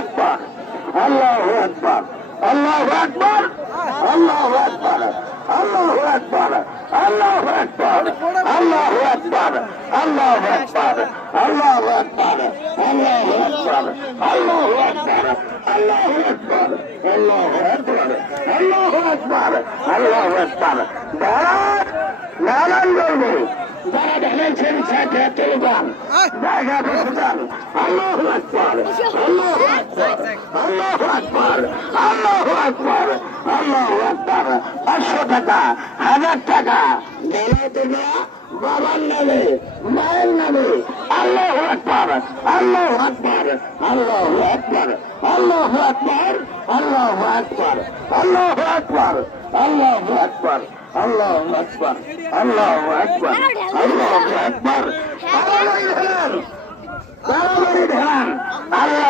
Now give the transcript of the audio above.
আকবার আল্লাহু আকবার আল্লাহু আকবার আল্লাহু আকবার আল্লাহু আকবার আল্লাহু আকবার আল্লাহু আকবার আল্লাহু আকবার আল্লাহু আকবার আল্লাহু আকবার আল্লাহু আকবার আল্লাহু আকবার আল্লাহু আকবার আল্লাহু আকবার আল্লাহু আকবার ভারত নারায়ণ বলবে যারা ঢেলেছেন সেটা তুলবান জায়গা বসতান আল্লাহু আকবার আল্লাহু আকবার আল্লাহু আকবার আল্লাহু আকবার আল্লাহু আকবার 500 টাকা 1000 টাকা দিলে দিলে বাবার নামে মায়ের নামে আল্লাহু আকবার আল্লাহু আকবার আল্লাহু আকবার আল্লাহু আকবার আল্লাহু আকবার আল্লাহু আকবার আল্লাহু আকবার আল্লাহু আকবার আল্লাহু আকবার আল্লাহু আকবার তাড়াতাড়ি ঢালেন আল্লাহ